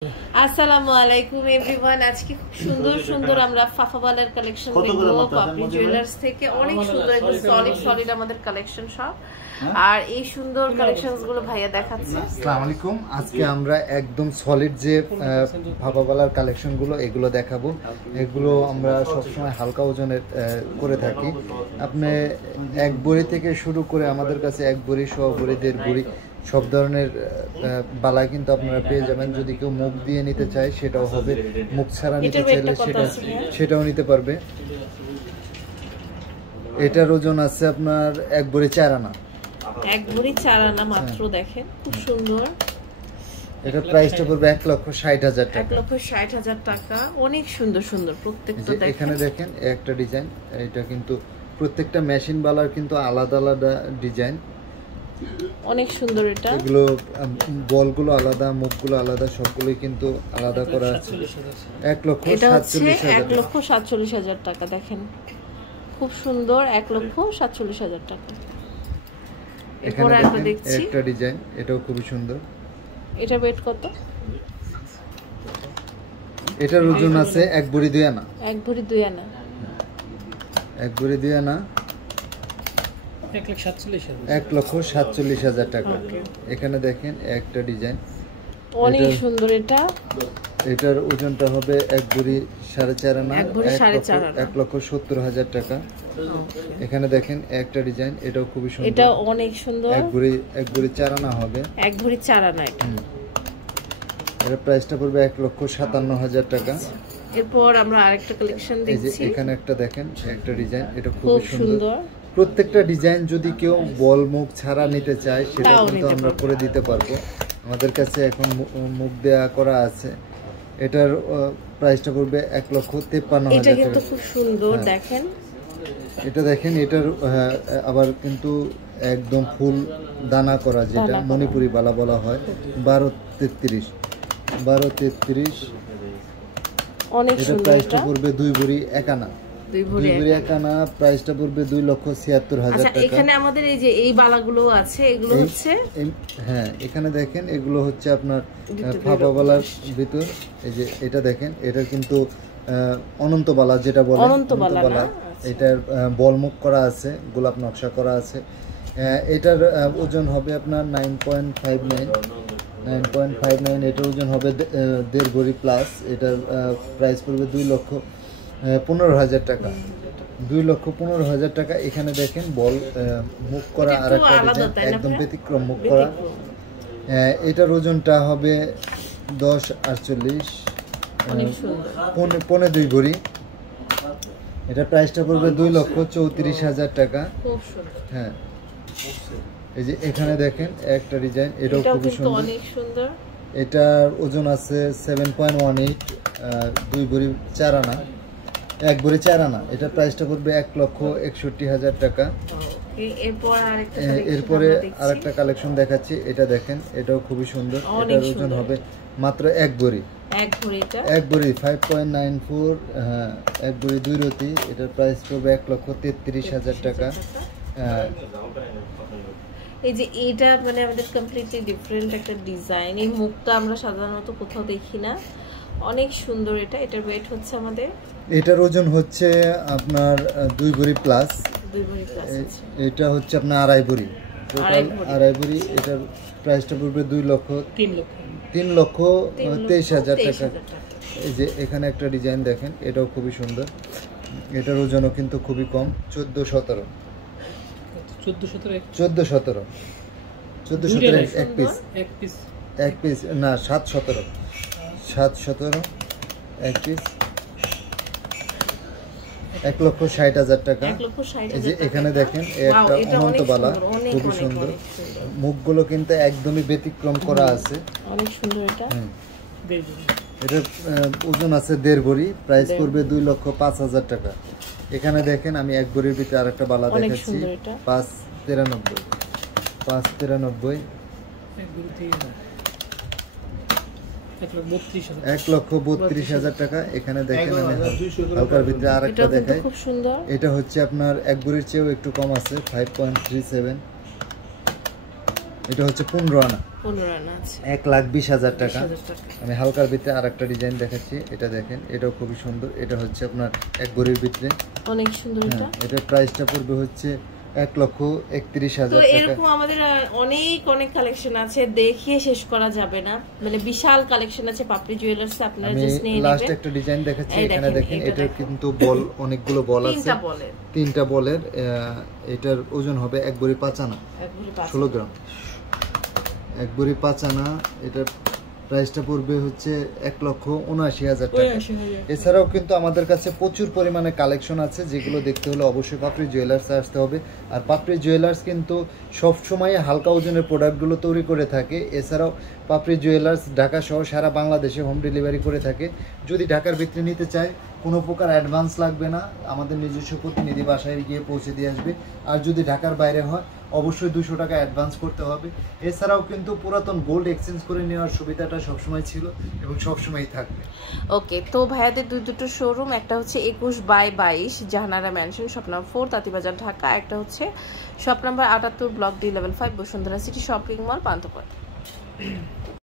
আসসালামু আলাইকুম এভরিওয়ান। আজকে খুব সুন্দর সুন্দর আমরা ফাফাওয়ালার কালেকশন দেখবো পাপড়ি জুয়েলার্স থেকে। অনেক সুন্দর একদম সলিড আমাদের কালেকশন সব। আর এই সুন্দর কালেকশনস গুলো ভাইয়া দেখাচ্ছে। আসসালামু আলাইকুম। আজকে আমরা একদম সলিড যে ফাফাওয়ালার কালেকশন গুলো এগুলো দেখাবো। এগুলো আমরা সবসময় হালকা ওজনের করে থাকি। আপনি এক বড়ি থেকে শুরু করে আমাদের কাছে এক বড়ি, শ বড়ি, দেড় বড়ি সব ধরনের বালা কিন্তু আপনারা পেয়ে যাবেন। যদি কেউ মুখ দিয়ে নিতে চায় সেটাও হবে, মুখ ছাড়া নিতে চাইলে সেটাও নিতে পারবে। এটার ওজন আছে আপনার এক ভরি 4 আনা। এক ভরি 4 আনা মাত্র। দেখেন খুব সুন্দর। এটা প্রাইসটা পড়বে 1,60,000 টাকা। 1,60,000 টাকা। অনেক সুন্দর সুন্দর প্রত্যেকটা। দেখেন এখানে দেখেন একটা ডিজাইন। এটা কিন্তু প্রত্যেকটা মেশিন বালার কিন্তু আলাদা আলাদা ডিজাইন। অনেক সুন্দর। এটা এগুলো বলগুলো আলাদা, মুখগুলো আলাদা, সবগুলোই কিন্তু আলাদা করা আছে। 1,47,000 টাকা। দেখেন খুব সুন্দর। 1,47,000 টাকা। এরপর আমরা দেখছি একটা ডিজাইন। এটাও খুব সুন্দর। এটা ওয়েট কত? এটার ওজন আছে এক ভরি 2 আনা। এক ভরি 2 আনা। এক ভরি 2 আনা 1,47,000 টাকা। এখানে দেখেন একটা ডিজাইন। অনেক সুন্দর। এটার ওজনটা হবে এক ভরি 4.5 আনা। 1,70,000 টাকা। এখানে দেখেন একটা ডিজাইন। এটাও খুবই সুন্দর। এটা অনেক সুন্দর। এক ভরি 4 আনা হবে। এক ভরি 4 আনা এটা। এর প্রাইসটা পড়বে 1,57,000 টাকা। এরপর আমরা আরেকটা কালেকশন দেখছি। এখানে একটা দেখেন একটা ডিজাইন। এটা খুব সুন্দর। প্রত্যেকটা ডিজাইন যদি কেউ বল মুখ ছাড়া নিতে চায় সেটা কিন্তু আমরা করে দিতে পারবো। আমাদের কাছে এখন মুখ দেয়া করা আছে। এটার প্রাইসটা পড়বে 1,53,000 টাকা। এটা কিন্তু খুব সুন্দর। দেখেন এটা দেখেন। এটার আবার কিন্তু একদম ফুল দানা করা, যেটা মণিপুরি বালা বলা হয়। 12-33 অনেক সুন্দর। প্রাইসটা পড়বে 2 ভরি 1 আনা। 2 ভরি 1 আনা প্রাইসটা পড়বে 2,76,000 টাকা। এখানে আমাদের এই যে এই বালাগুলো আছে, এগুলো হচ্ছে হ্যাঁ এখানে দেখেন এগুলো হচ্ছে আপনার ফাফাওয়ালার ভিতর। এই যে এটা দেখেন, এটা কিন্তু অনন্ত বালা যেটা বলে, অনন্ত বালা। এটার বলমুখ করা আছে, গোলাপ নকশা করা আছে। এটার ওজন হবে আপনার 9.59। এটার ওজন হবে 1.5 ভরি প্লাস। এটার প্রাইস পড়বে 2,15,000 টাকা। 2,15,000 টাকা। এখানে দেখেন বল মুখ করা আর একটা ডিজাইন, একদম ব্যতিক্রম মুখ করা। এটার ওজনটা হবে 10-48, 2.25 ভরি। এটা প্রাইসটা পড়বে 2,34,000 টাকা। হ্যাঁ এই যে এখানে দেখেন একটা ডিজাইন। এটাও খুব সুন্দর। এটার ওজন আছে 7.18, 2 ভরি 4 আনা, 1 ভরি 4 আনা। এটা প্রাইসটা পড়বে 1,61,000 টাকা। এরপরে আরেকটা কালেকশন দেখাচ্ছি। এটা দেখেন, এটাও খুবই সুন্দর। এটার ওজন হবে মাত্র 1 ভরি। 1 ভরি 5.94, 1 ভরি 2 রতি। এটার প্রাইস পড়বে 1,33,000 টাকা। এই যে এটা মানে আমাদের কমপ্লিটলি ডিফারেন্ট একটা ডিজাইন। এই মুখটা আমরা সাধারণত কোথাও দেখি না। অনেক সুন্দর। এটার ওয়েট হচ্ছে আমাদের, এটার ওজন হচ্ছে আপনার 2 ভরি প্লাস। 2 ভরি প্লাস। এটা হচ্ছে আপনার 2.5 ভরি, টোটাল 2.5 ভরি। এটার প্রাইসটা পড়বে 3,23,000 টাকা। এই যে এখানে একটা ডিজাইন দেখেন, এটাও খুবই সুন্দর। এটার ওজনও কিন্তু খুবই কম, 14-17 এক পিস না, 7-17 এক পিস। 1,60,000 টাকা। এই যে এখানে দেখেন একটা অনন্ত বালা, খুবই সুন্দর। মুখগুলো কিন্তু একদমই ব্যতিক্রম করা আছে। অনেক সুন্দর। এটার ওজন আছে 1.5 ভরি। প্রাইস পড়বে 2,05,000 টাকা। এখানে দেখেন আমি 1 ভরির ভিতরে আরেকটা বালা দেখাচ্ছি। 5.93, 1,32,000 টাকা। এখানে দেখেন আমি হালকার ভিতরে আরেকটা দেখাই। এটা হচ্ছে আপনার 1 ভরির চেয়েও একটু কম আছে, 5.37। এটা হচ্ছে 15 আনা। 15 আনা আছে 1,20,000 টাকা। আমি হালকার ভিতরে আরেকটা ডিজাইন দেখাচ্ছি, এটা দেখেন, এটাও খুবই সুন্দর। এটা হচ্ছে আপনার এক ভরির ভিতরে, অনেক সুন্দর। এটা প্রাইসটা পড়বে হচ্ছে 1,31,000 তো টাকা। এরকম আমাদের অনেক অনেক কালেকশন আছে, দেখিয়ে শেষ করা যাবে না, মানে বিশাল কালেকশন আছে পাপড়ি জুয়েলার্স। আপনারা জাস্ট নিয়ে নেবেন। লাস্ট একটা ডিজাইন দেখাচ্ছি, এখানে দেখেন, এটা কিন্তু বল, অনেকগুলো বল আছে, তিনটা বলের। এটার ওজন হবে 1 ভরি 5 আনা, 16 গ্রাম, 1 ভরি 5 আনা। এটা প্রাইসটা পড়বে হচ্ছে 1,79,000 টাকা। এছাড়াও কিন্তু আমাদের কাছে প্রচুর পরিমাণে কালেকশন আছে, যেগুলো দেখতে হলে অবশ্যই পাপড়ি জুয়েলার্সে আসতে হবে। আর পাপড়ি জুয়েলার্স কিন্তু সবসময় হালকা ওজনের প্রোডাক্টগুলো তৈরি করে থাকে। এছাড়াও পাপড়ি জুয়েলার্স ঢাকা সহ সারা বাংলাদেশে হোম ডেলিভারি করে থাকে। যদি ঢাকার ভিতরে নিতে চায়, কোনো প্রকার অ্যাডভান্স লাগবে না, আমাদের নিজস্ব প্রতিনিধি বাসায় গিয়ে পৌঁছে দিয়ে আসবে। আর যদি ঢাকার বাইরে হয়, অবশ্যই 200 টাকা অ্যাডভান্স করতে হবে। এছাড়াও কিন্তু পুরাতন গোল্ড এক্সচেঞ্জ করে নেওয়ার সুবিধাটা সবসময় ছিল এবং সবসময়ই থাকবে। ওকে, তো ভাইয়াদের দুটো শোরুম, একটা হচ্ছে 21/22 Jahanara mansion, shop number 4, Tantibazar, Dhaka. একটা হচ্ছে shop number 78, block D, level 5, Bashundhara city shopping mall, Panthapath.